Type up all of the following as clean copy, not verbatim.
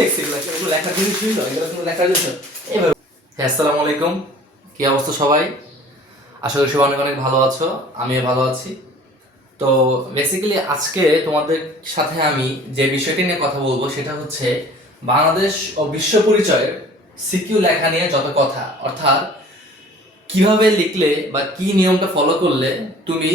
লেখছে এগুলো লেখার জিনিস ছিল, এগুলো কোনো লেখার জিনিস এইভাবে। হ্যাঁ, আসসালামু আলাইকুম, কি অবস্থা সবাই? আশা করি সবাই অনেক অনেক ভালো আছো, আমিও ভালো আছি। তো বেসিক্যালি আজকে তোমাদের সাথে আমি যে বিষয়টি নিয়ে কথা বলবো সেটা হচ্ছে বাংলাদেশ ও বিশ্ব পরিচয়ের সিকিউ লেখা নিয়ে যত কথা, অর্থাৎ কিভাবে লিখলে বা কি নিয়মটা ফলো করলে তুমি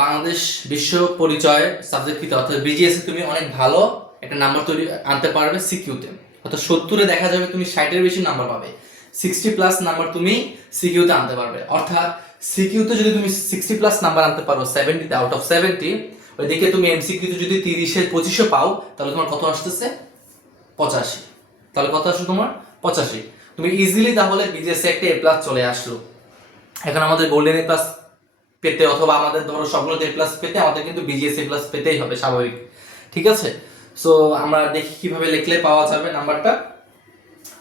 বাংলাদেশ বিশ্ব পরিচয় সাবজেক্টটিতে অর্থাৎ বিজিএস এ তুমি অনেক ভালো একটা নাম্বার তৈরি আনতে পারবে সিকিউতে। অর্থাৎ 70-এ দেখা যাবে তুমি 60-এর বেশি নাম্বার পাবে, 60+ নাম্বার তুমি সিকিউতে আনতে পারবে। অর্থাৎ সিকিউতে যদি তুমি 60+ নাম্বার আনতে পারো 70 আউট অফ 70, ওইদিকে তুমি এমসিকিউতে যদি 30-এর 25-ও পাও, তাহলে তোমার কত আসতেছে? 85। তাহলে কত আসলো তোমার? 85। তুমি ইজিলি তাহলে বিজিএস একটা A+ চলে আসলো। এখন আমাদের গোল্ডেন A+ পেতে অথবা আমাদের ধরো সবগুলোতে A+ পেতে আমাদের কিন্তু বিজিএস A+ পেতেই হবে, স্বাভাবিক। ঠিক আছে, সো আমরা দেখি কিভাবে লিখলে পাওয়া যাবে নাম্বারটা।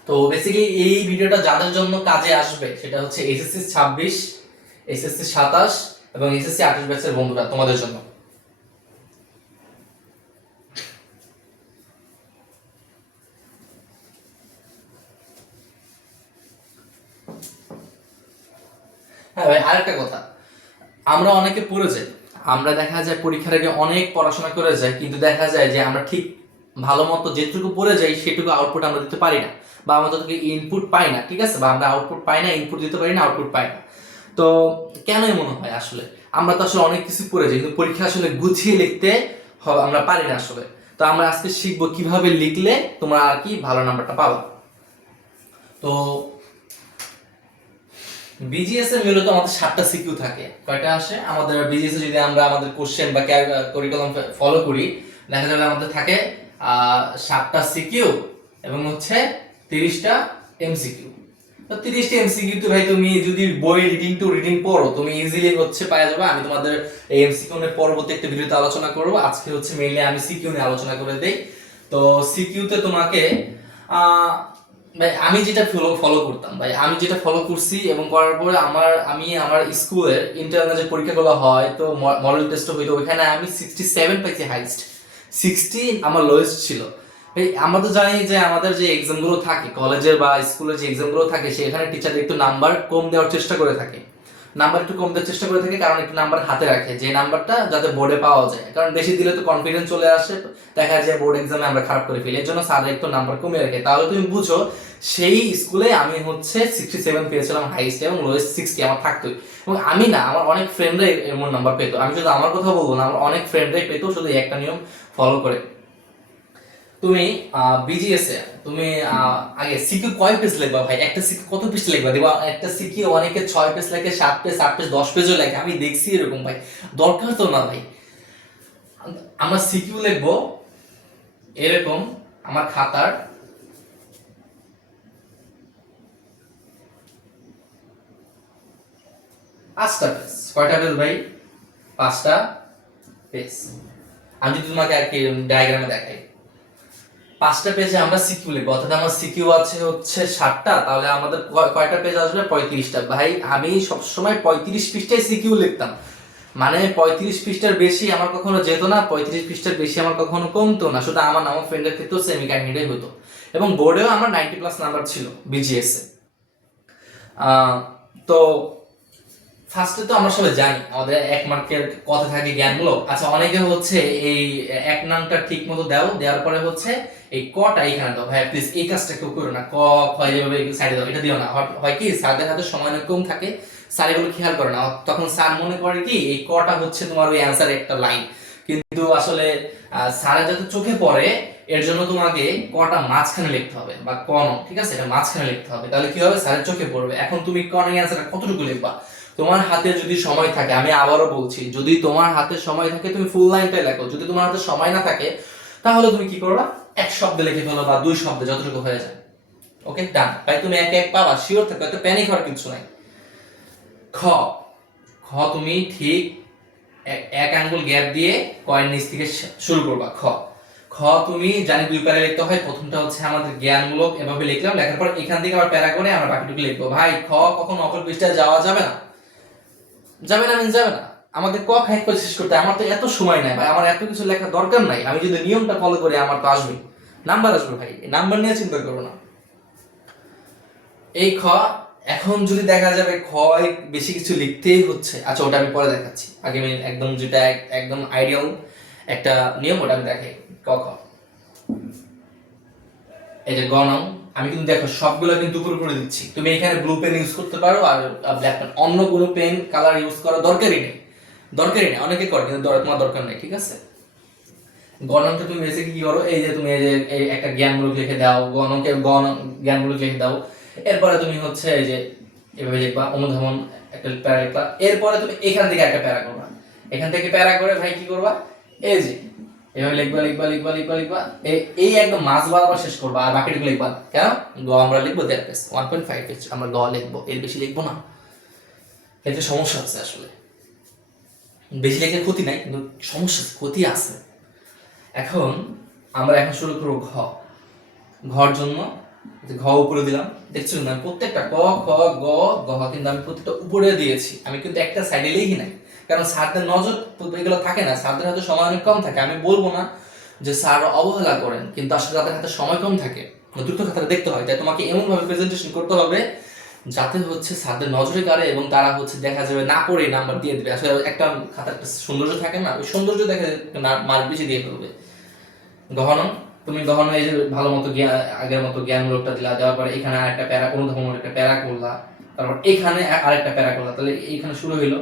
তো বেসিক্যালি এই ভিডিওটা যাদের জন্য কাজে আসবে সেটা হচ্ছে এসএসসি 26, এসএসসি 27 এবং এসএসসি 28 ব্যাচের বন্ধুরা, তোমাদের জন্য। হ্যাঁ ভাই, আরেকটা কথা, আমরা অনেকে পড়ে যাই, আমরা দেখা যায় পরীক্ষার আগে অনেক পড়াশোনা করে যাই, কিন্তু দেখা যায় যে আমরা ঠিক ভালো মতো যেটুকু পড়ে যাই সেটুকু আউটপুট আমরা দিতে পারি না, বা আমরা ততটুকু ইনপুট পাই না। ঠিক আছে, বা আমরা আউটপুট পাই না, ইনপুট দিতে পারি না, আউটপুট পাই না। তো কেন মনে হয় আসলে আমরা তো আসলে অনেক কিছু পড়ে যাই, কিন্তু পরীক্ষা আসলে গুছিয়ে লিখতে আমরা পারি না আসলে। তো আমরা আজকে শিখবো কিভাবে লিখলে তোমরা আর কি ভালো নাম্বারটা পাবা। তো বিজিএস এর মূলত আমাদের 7টা সিকিউ থাকে। কয়টা আসে আমাদের বিজিএস এ? যদি আমরা আমাদের কোশ্চেন বা কারিকুলাম ফলো করি, দেখা যাবে আমাদের থাকে 7টা সিকিউ এবং হচ্ছে 30টা এমসিকিউ। তো 30টা এমসিকিউ তো ভাই তুমি যদি বই রিডিং টু রিডিং পড়ো তুমি ইজিলি হচ্ছে পাওয়া যাবে। আমি তোমাদের এই এমসিকিউ নিয়ে পরবর্তী একটা ভিডিওতে আলোচনা করব। আজকে হচ্ছে মেইনলি আমি সিকিউ নিয়ে আলোচনা করে দেই। তো সিকিউতে তোমাকে ভাই আমি যেটা ফলো করতাম, ভাই আমি যেটা ফলো করছি এবং করার পরে আমার স্কুলের ইন্টারনাল যে পরীক্ষাগুলো হয়, তো মডেল টেস্ট হইতো, ওইখানে আমি 67 পাইছি হাইস্ট, 60 আমার লোয়েস্ট ছিল। এই আমরা তো জানি যে আমাদের যে এক্সামগুলো থাকে কলেজের বা স্কুলের যে এক্সামগুলো থাকে সেখানে টিচার একটু নাম্বার কম দেওয়ার চেষ্টা করে থাকে, নাম্বার একটু কম দেওয়ার চেষ্টা করে থাকে, কারণ একটু নাম্বার হাতে রাখে যে নাম্বারটা যাতে বোর্ডে পাওয়া যায়, কারণ বেশি দিলে তো কনফিডেন্স চলে আসে, দেখা যায় বোর্ড এক্সামে আমরা খারাপ করে ফেলি, এর জন্য স্যার একটু নাম্বার কমিয়ে রাখে। তাহলে তুমি বুঝো সেই স্কুলে আমি হচ্ছে 67 পেয়েছিলাম হাইস্ট এবং লোয়েস্ট 60 আমার থাকতোই। এবং আমি না, আমার অনেক ফ্রেন্ডরাই এমন নাম্বার পেতো। আমি শুধু আমার কথা বলবো না, আমার অনেক ফ্রেন্ডরাই পেতো শুধু একটা নিয়ম ফলো করে। তুমি বিজিএস এ তুমি আগে সিকিউ কয় পেজ লিখবা ভাই? একটা সিকিউ কত পেজ লিখবা? দেখবা একটা সিকিউ অনেকে 6 পেজ লেখে, 7 পেজ, 8 পেজ, 10 পেজও লেখে, আমি দেখছি এরকম। ভাই দরকার তো না ভাই। আমরা সিকিউ লিখবো এরকম, আমার খাতার 5টা পেজ। কয়টা পেজ ভাই? 5টা পেজ। আমি যদি তোমাকে আর কি ডায়াগ্রামে দেখাই, 5টা পেজে আমরা সিকিউ লিখবো, অর্থাৎ আমার সিকিউ আছে হচ্ছে 7টা, তাহলে আমাদের কয়টা পেজ আসবে? 35টা। ভাই আমি সবসময় 35 পৃষ্ঠায় সিকিউ লিখতাম, মানে 35 পৃষ্ঠার বেশি আমার কখনো যেত না, 35 পৃষ্ঠার বেশি আমার কখনো কমতো না। শুধু আমার নাম ফ্রেন্ডের ক্ষেত্রেও সেমি কাহিনীটাই হতো, এবং বোর্ডেও আমার 90+ নাম্বার ছিল বিজিএস এ। তো ফার্স্টে তো আমরা সবাই জানি আমাদের 1 মার্কের কথা থাকে জ্ঞানমূলক। আচ্ছা, অনেকে হচ্ছে এই 1 নামটা ঠিক মতো দেওয়ার পরে হচ্ছে এই কটা এখানে দাও। ভাই প্লিজ এই কাজটা কেউ করো না, ক খ যেভাবে সাইডে দাও, এটা দিও না। হয় কি স্যারদের হাতে সময় অনেক কম থাকে, স্যার এগুলো খেয়াল করে না, তখন স্যার মনে করে কি এই কটা হচ্ছে তোমার ওই অ্যান্সার একটা লাইন, কিন্তু আসলে স্যারের যাতে চোখে পড়ে এর জন্য তোমাকে কটা মাঝখানে লিখতে হবে, বা কন, ঠিক আছে, এটা মাঝখানে লিখতে হবে, তাহলে কি হবে? স্যারের চোখে পড়বে। এখন তুমি কনের অ্যান্সারটা কতটুকু লিখবা? তোমার হাতে যদি সময় থাকে, আমি আবারও বলছি, যদি তোমার হাতে সময় থাকে তুমি ফুল লাইনটাই লেখো। যদি তোমার হাতে সময় না থাকে তাহলে তুমি কি করবা? 1 শব্দে লিখে ফেলো বা 2 শব্দে, যতটুকু হয়ে যায়। ওকে, ডান। ভাই তুমি এক এক পাবা, শিওর থাকো, এত প্যানিক হওয়ার কিছু নাই। খ, খ তুমি ঠিক এক আঙ্গুল গ্যাপ দিয়ে কয়ের নিচ থেকে শুরু করবা। খ, খ তুমি জানি 2 প্যারা লিখতে হয়। প্রথমটা হচ্ছে আমাদের জ্ঞানমূলক, এভাবে লিখলাম, লেখার পর এখান থেকে আবার প্যারা করে আমরা বাকিটুকু লিখবো। ভাই খ কখনো অপর পৃষ্ঠায় যাওয়া যাবে না, যাবে না মিন যাবে না। আমাদের ক খাইট করে শেষ করতে আমার তো এত সময় নাই ভাই, আমার এত কিছু লেখার দরকার নাই। আমি যদি নিয়মটা ফলো করি আমার তো আসবে। নাম্বার আসবে ভাই, নাম্বার নিয়ে চিন্তা করো না। এই খ, এখন যদি দেখা যাবে খ বেশি কিছু লিখতেই হচ্ছে, আচ্ছা ওটা আমি পরে দেখাচ্ছি, আগে আমি একদম যেটা একদম আইডিয়াল একটা নিয়ম ওটা আমি দেখাই। ক খ, এই যে গ নং, আমি কিন্তু দেখো সবগুলো কিন্তু উপর করে দিচ্ছি, তুমি এখানে ব্লু পেন ইউজ করতে পারো আর ব্ল্যাক পেন, অন্য কোনো পেন কালার ইউজ করার দরকারই নেই, অনেকে করে কিন্তু তোমার দরকার নেই, ঠিক আছে। গণনটা তুমি বেসিক্যালি কি করো, এই যে তুমি এই যে এই একটা জ্ঞানমূলক লিখে দাও, জ্ঞানমূলক লিখে দাও, এরপরে তুমি হচ্ছে এই যে এভাবে লিখবা অনুধাবন একটা প্যারা লিখবা, এরপরে তুমি এখান থেকে একটা প্যারা করবা, এখান থেকে প্যারা করে ভাই কি করবা, এই যে এভাবে লিখবা লিখবা লিখবা লিখবা লিখবা, এই একদম মাস বরাবর শেষ করবা, আর বাকিটুকু লিখবা না। কেন? গ আমরা লিখবো 1.5 পেজ, আমরা গ লিখবো, এর বেশি লিখবো না, এতে সমস্যা আছে আসলে, বেশি লিখে ক্ষতি নাই কিন্তু সমস্যা ক্ষতি আছে। এখন আমরা শুরু করবো ঘ, ঘর জন্য ঘ উপরে দিলাম, দেখছো না প্রত্যেকটা ক খ গ ঘ কিন্তু আমি প্রত্যেকটা উপরে দিয়েছি, আমি কিন্তু একটা সাইডে লিখি নাই, কারণ স্যারদের নজর এগুলো থাকে না, স্যারদের হাতে সময় অনেক কম থাকে। আমি বলবো না যে স্যার অবহেলা করেন, কিন্তু আসলে তাদের হাতে সময় কম থাকে, দ্রুত খাতাটা দেখতে হয়, তাই তোমাকে এমন ভাবে প্রেজেন্টেশন করতে হবে যাতে হচ্ছে স্যারদের নজরে কাড়ে এবং তারা হচ্ছে দেখা যাবে না পড়ে নাম্বার দিয়ে দেবে। আসলে একটা খাতার একটা সৌন্দর্য থাকে না, ওই সৌন্দর্য দেখে মার্ক বেশি দিয়ে ফেলবে। গহন, তুমি গহন এই যে ভালো মতো আগের মতো জ্ঞানমূলকটা দিলা, দেওয়ার পরে এখানে আরেকটা প্যারা, অনুধাবন একটা প্যারা করলা, তারপর এখানে আরেকটা প্যারা করলা, তাহলে এইখানে শুরু হইলো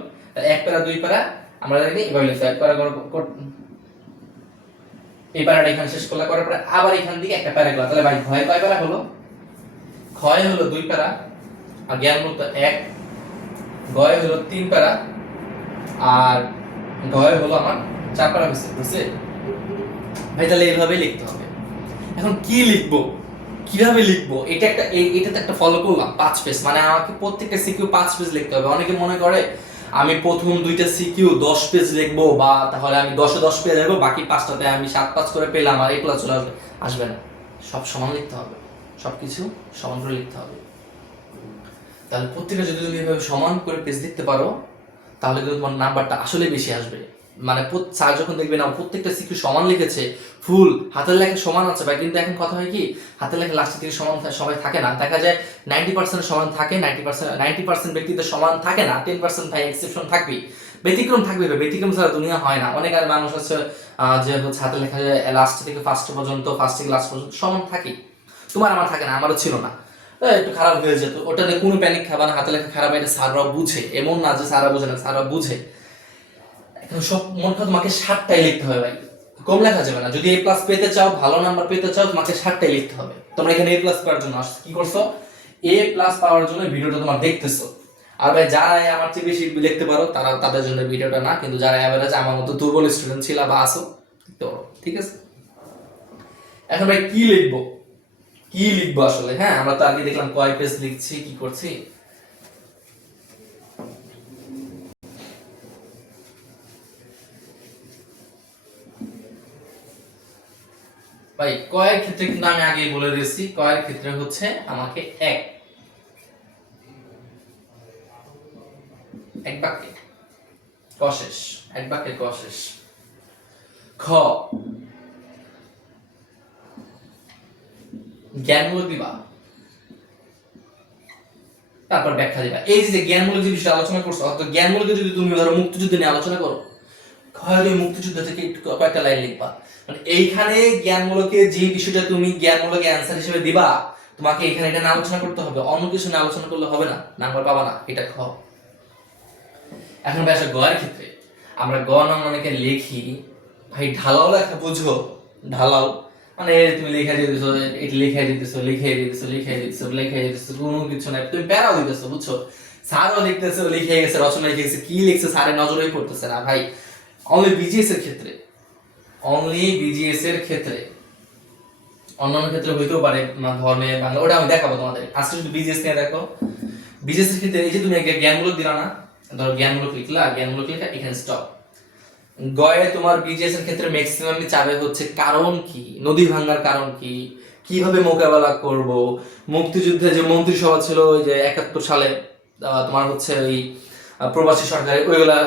এক প্যারা দুই প্যারা, আমরা দেখি এভাবে লিখতে এক প্যারা এই প্যারাটা এখানে শেষ করলা, করার পরে আবার এখান থেকে একটা প্যারা করলা, তাহলে ভাই ঘয় কয় প্যারা হলো? ক্ষয় হলো 2 প্যারা, আর জ্ঞানমূলক 1, গয় হলো 3 প্যারা, আর গয় হলো আমার 4 প্যারা হয়েছে, বুঝছে ভাই? তাহলে এইভাবে লিখতে হবে। এখন কি লিখবো, কিভাবে লিখবো, এটাতে একটা ফলো করলাম 5 পেজ, মানে আমাকে প্রত্যেকটা সিকিউ 5 পেজ লিখতে হবে। অনেকে মনে করে আমি প্রথম 2টা সিকিউ 10 পেজ লিখবো, বা তাহলে আমি 10-এ 10 পেজ লিখবো, বাকি 5টাতে আমি 7-5 করে পেলাম আর এই প্লাস চলে আসবে না। সব সমান লিখতে হবে, সবকিছু সমান করে লিখতে হবে। তাহলে প্রত্যেকটা যদি তুমি এভাবে সমান করে পেজ লিখতে পারো, তাহলে কিন্তু তোমার নাম্বারটা আসলে বেশি আসবে। মানে স্যার যখন দেখবে না প্রত্যেকটা সিকিউ সমান লিখেছে, ফুল হাতের লেখা সমান আছে ভাই, কিন্তু এখন কথা হয় কি হাতের লেখা লাস্টের দিকে সমান সবাই থাকে না, দেখা যায় 90% সমান থাকে, 90% ব্যক্তিদের সমান থাকে না, 10% ভাই এক্সেপশন থাকবেই, ব্যতিক্রম থাকবে, ব্যতিক্রম ছাড়া দুনিয়া হয় না। অনেক আর মানুষ আছে যে হচ্ছে হাতের লেখা লাস্ট থেকে ফার্স্ট পর্যন্ত, ফার্স্ট থেকে লাস্ট পর্যন্ত সমান থাকে, তোমার আমার থাকে না, আমারও ছিল না, একটু খারাপ হয়ে যেত, ওটাতে কোনো প্যানিক খাবা না, হাতে লেখা খারাপ, এটা স্যাররা বুঝে, এমন না যে স্যাররা বুঝে না, স্যাররা বুঝে। এখন সব মনে করো তোমাকে 7টাই লিখতে হবে ভাই, কম লেখা যাবে না। যদি A+ পেতে চাও, ভালো নাম্বার পেতে চাও, তোমাকে 7টাই লিখতে হবে। তোমরা এখানে A+ পাওয়ার জন্য কি করছো, A+ পাওয়ার জন্য ভিডিওটা তোমার দেখতেছো। আর ভাই যারা আমার চেয়ে বেশি লিখতে পারো তারা, তাদের জন্য ভিডিওটা না, কিন্তু যারা অ্যাভারেজ আমার মতো দুর্বল স্টুডেন্ট ছিল বা আসো, লিখতে পারো, ঠিক আছে। এখন ভাই কি লিখবো আসলে? হ্যাঁ, আমরা তো আগে দেখলাম কয় পেজ লিখছি, কি করছি। ভাই কয়ের ক্ষেত্রে কিন্তু আমি আগেই বলে দিয়েছি, কয়ের ক্ষেত্রে হচ্ছে আমাকে এক বাক্যে ক শেষ, এক বাক্যে ক শেষ। খ, জ্ঞানমূলক দিবা, তারপর ব্যাখ্যা দিবা। এই যে জ্ঞানমূলক যে বিষয়ে আলোচনা করছো, অর্থাৎ জ্ঞানমূলক যদি তুমি ধরো মুক্তিযুদ্ধ নিয়ে আলোচনা করো, হয় মুক্তিযুদ্ধ থেকে একটু কয়েকটা লাইন লিখবা, মানে এইখানে জ্ঞানমূলকে যে বিষয়টা তুমি জ্ঞানমূলকে অ্যান্সার হিসেবে দিবা, তোমাকে এখানে এটা নিয়ে আলোচনা করতে হবে, অন্য কিছু নিয়ে আলোচনা করলে হবে না, নাম্বার পাবা না, এটা খ। এখন ভাই আসলে গয়ের ক্ষেত্রে আমরা গ নাম অনেকে লিখি, ভাই ঢালাও লেখা বুঝো, ঢালাও মানে তুমি লিখে দিতেছো, এটা লিখে দিতেছো, কোনো কিছু নাই, তুমি প্যারাও দিতেছো, বুঝছো, স্যারও লিখতেছে, লিখে গেছে, রচনা লিখে গেছে, কি লিখছে স্যারের নজরেই পড়তেছে না ভাই। অনলি বিজিএস এর ক্ষেত্রে, অন্যান্য ক্ষেত্রে হইতেও পারে, ধর্মে বাংলা, ওটা আমি দেখাবো তোমাদের, আজকে শুধু বিজিএস নিয়ে দেখো। বিজিএস এর ক্ষেত্রে এই যে তুমি জ্ঞানমূলক দিলা না, ধরো জ্ঞানমূলক লিখলা, এখানে স্টপ। গয়ে তোমার বিজিএস এর ক্ষেত্রে ম্যাক্সিমাম চাবে হচ্ছে কারণ কি, নদী ভাঙার কারণ কি, কিভাবে মোকাবেলা করব, মুক্তিযুদ্ধে যে মন্ত্রিসভা ছিল ওই যে 71 সালে, তোমার হচ্ছে ওই প্রবাসী সরকারের, ওইগুলা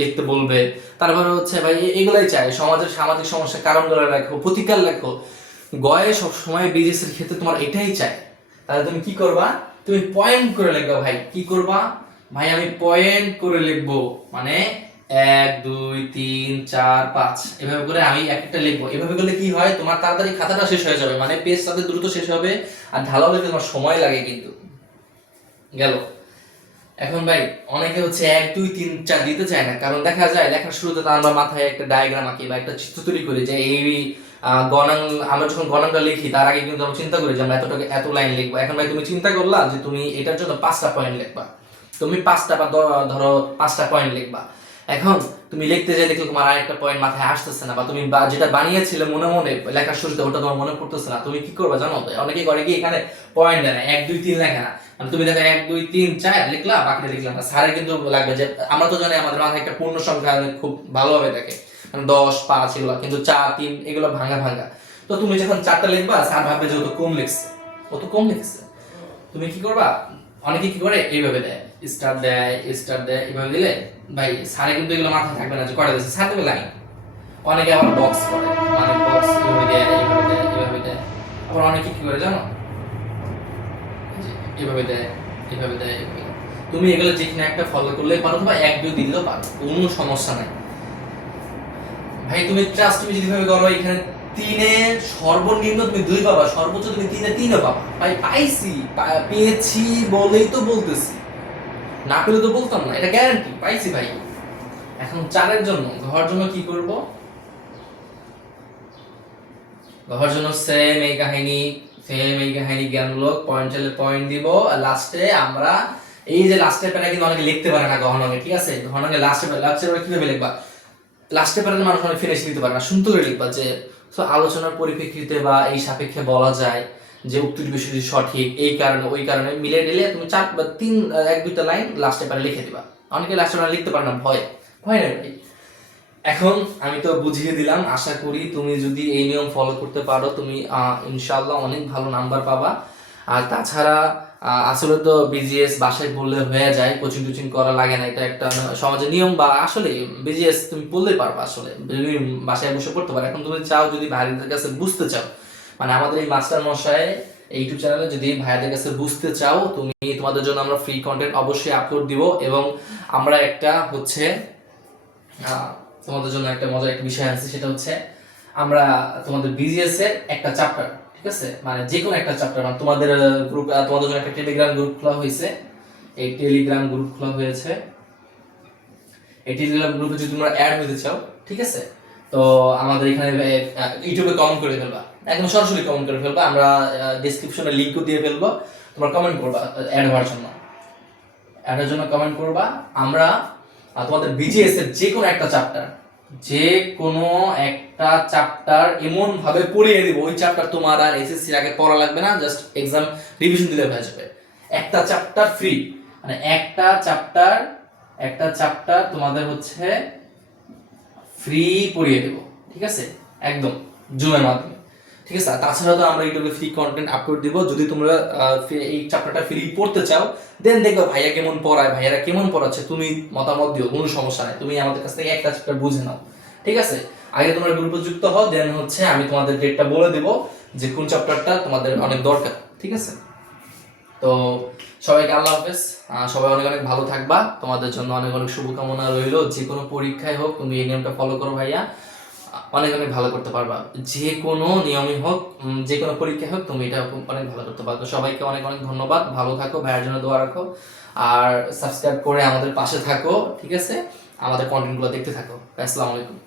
লিখতে বলবে। তারপরে হচ্ছে ভাই এগুলাই চাই, সমাজের সামাজিক সমস্যার কারণগুলো লেখো, প্রতিকার লেখো। গয়ে সবসময় বিজিএস এর ক্ষেত্রে তোমার এটাই চাই, তাহলে তুমি কি করবা, তুমি পয়েন্ট করে লিখবা ভাই। কি করবা ভাই, আমি পয়েন্ট করে লিখবো, মানে 1 2 3 4 5 এভাবে করে আমি একটা লিখবো। এভাবে করলে কি হয়, তোমার তাড়াতাড়ি খাতাটা শেষ হয়ে যাবে, মানে পেজ তাদের দ্রুত শেষ হবে, আর ঢালাও লিখতে তোমার সময় লাগে কিন্তু। গেল। এখন ভাই অনেকে হচ্ছে 1 2 3 4 দিতে চায় না, কারণ দেখা যায় লেখার শুরুতে তো আমরা মাথায় একটা ডায়াগ্রাম আঁকি বা একটা চিত্র তৈরি করি যে এই গণাঙ্ক, আমরা যখন গণাঙ্কটা লিখি তার আগে কিন্তু আমরা চিন্তা করি যে আমরা এত লাইন লিখবো। এখন ভাই তুমি চিন্তা করলা যে তুমি এটার জন্য 5টা পয়েন্ট লিখবা, তুমি 5টা বা ধরো 5টা পয়েন্ট লিখবা। এখন তুমি লিখতে যাই দেখলে তোমার আরেকটা পয়েন্ট মাথায় আসতেছে না, বা তুমি যেটা বানিয়েছিলে মনে মনে লেখার শুরুতে ওটা তোমার মনে পড়তেছে না, তুমি কি করবা জানো? অনেকে করে কি এখানে পয়েন্ট দেয় না, 1 2 3 লেখে না, মানে তুমি দেখো 1 2 3 4 লিখলা, বাকিটা লিখলাম না। স্যারের কিন্তু লাগবে যে, আমরা তো জানি আমাদের মাথায় একটা পূর্ণ সংখ্যা খুব ভালোভাবে থাকে, মানে 10 5 এগুলো, কিন্তু 4 3 এগুলো ভাঙা ভাঙা। তো তুমি যখন 4টা লিখবা, স্যার ভাববে যে ও তো কম লিখছে, ও তো কম লিখছে। তুমি কি করবা, অনেকে কি করে এইভাবে দেয়, স্টার দেয় এইভাবে দিলে ভাই স্যারে কিন্তু এগুলো মাথায় থাকবে না যে কয়টা দিয়েছে, স্যার দেবে লাইন। অনেকে আবার বক্স করে, মানে বক্স এইভাবে দেয় এইভাবে দেয় এইভাবে দেয়। আবার অনেকে কি করে জানো, এইভাবে দেয় এইভাবে দেয় এইভাবে দেয়। তুমি এগুলো যেখানে একটা ফলো করলেই পারো, বা 1 2 দিলেও পারো, কোনো সমস্যা নাই ভাই। তুমি ট্রাস্ট, তুমি যদি ভাবে করো এখানে 3-এ সর্বনিম্ন তুমি 2 পাবা, সর্বোচ্চ তুমি 3-এ 3ও পাবা। ভাই পাইছি, পেয়েছি বলেই তো বলতেছি, না পেলে তো বলতাম না, এটা গ্যারান্টি পাইছি ভাই। এখন 4-এর জন্য, ঘর জন্য কি করব, ঘর জন্য সেম এই কাহিনী জ্ঞানমূলক পয়েন্ট চাইলে পয়েন্ট দিব, আর লাস্টে আমরা এই যে লাস্টের প্যারা কিন্তু অনেকে লিখতে পারে না গহনঙ্গে, ঠিক আছে? গহনঙ্গে লাস্টের কিভাবে লিখবা, লাস্টের প্যারাতে মানুষ অনেক ফিনিশ নিতে পারে না, শুনতে করে লিখবা যে তো আলোচনার পরিপ্রেক্ষিতে বা এই সাপেক্ষে বলা যায় যে উক্ত বিষয়টি সঠিক, এই কারণে ওই কারণে মিলে দিলে তুমি 4 বা 3 1 2টা লাইন লাস্টে প্যারা লিখে দিবা। অনেকে লাস্টে প্যারা লিখতে পারে না, ভয় নেই ভাই। এখন আমি তো বুঝিয়ে দিলাম, আশা করি তুমি যদি এই নিয়ম ফলো করতে পারো তুমি ইনশাআল্লাহ অনেক ভালো নাম্বার পাবা। আর তাছাড়া আসলে তো বিজিএস বাসায় বললে হয়ে যায়, কোচিং টোচিং করা লাগে না, এটা একটা সমাজের নিয়ম, বা আসলে বিজিএস তুমি বললেই পারবা, আসলে তুমি বাসায় বসে পড়তে পারো। এখন তুমি চাও যদি ভাইদের কাছে বুঝতে চাও, মানে আমাদের এই মাস্টার মশাই এই ইউটিউব চ্যানেলে যদি ভাইয়াদের কাছে বুঝতে চাও, তুমি তোমাদের জন্য আমরা ফ্রি কন্টেন্ট অবশ্যই আপলোড দিব, এবং আমরা একটা হচ্ছে তোমাদের জন্য একটা মজার একটা বিষয় আছে, সেটা হচ্ছে আমরা তোমাদের বিজিএস এর একটা চ্যাপ্টার, ঠিক আছে, মানে যে কোনো একটা চ্যাপ্টার, মানে তোমাদের গ্রুপ, তোমাদের জন্য একটা টেলিগ্রাম গ্রুপ খোলা হয়েছে, এই টেলিগ্রাম গ্রুপ খোলা হয়েছে, এই টেলিগ্রাম গ্রুপে যদি তোমরা অ্যাড হতে চাও, ঠিক আছে, তো আমাদের এখানে ইউটিউবে কমেন্ট করে ফেলবা, একদম সরাসরি কমেন্ট করে ফেলবা, আমরা ডেসক্রিপশনে লিংকও দিয়ে ফেলবো, তোমরা কমেন্ট করবা অ্যাড হওয়ার জন্য, অ্যাডের জন্য কমেন্ট করবা। আমরা তোমাদের বিজিএস এর যে কোনো একটা চ্যাপ্টার এমন ভাবে পড়িয়ে দিব, ওই চ্যাপ্টার তোমার আর এসএসসির আগে পড়া লাগবে না, জাস্ট এক্সাম রিভিশন দিলে হয়ে যাবে। একটা চ্যাপ্টার ফ্রি, মানে একটা চ্যাপ্টার তোমাদের হচ্ছে ফ্রি পড়িয়ে দেব, ঠিক আছে, একদম জুমের মাধ্যমে, ঠিক আছে। তাছাড়া তো আমরা ইউটিউবে ফ্রি কন্টেন্ট আপলোড দিব, যদি তোমরা এই চ্যাপ্টারটা ফ্রি পড়তে চাও, দেন দেখবে ভাইয়া কেমন পড়ায়, ভাইয়ারা কেমন পড়াচ্ছে, তুমি মতামত দিও, কোনো সমস্যা নাই, তুমি আমাদের কাছ থেকে একটা চ্যাপ্টার বুঝে নাও, ঠিক আছে। আগে তোমরা গ্রুপে যুক্ত হও, দেন হচ্ছে আমি তোমাদের ডেটটা বলে দেব যে কোন চ্যাপ্টারটা তোমাদের অনেক দরকার, ঠিক আছে। তো সবাইকে আল্লাহ হাফেজ, সবাই অনেক অনেক ভালো থাকবা, তোমাদের জন্য অনেক অনেক শুভকামনা রইল। যে কোনো পরীক্ষায় হোক তুমি এই নিয়মটা ফলো করো ভাইয়া, অনেক অনেক ভালো করতে পারবা, যে কোনো নিয়মই হোক, যে কোনো পরীক্ষা হোক, তুমি এটা অনেক ভালো করতে পারবে। সবাইকে অনেক অনেক ধন্যবাদ, ভালো থাকো, ভাইয়ের জন্য দোয়া রাখো, আর সাবস্ক্রাইব করে আমাদের পাশে থাকো, ঠিক আছে, আমাদের কন্টেন্টগুলো দেখতে থাকো। আসসালামু আলাইকুম।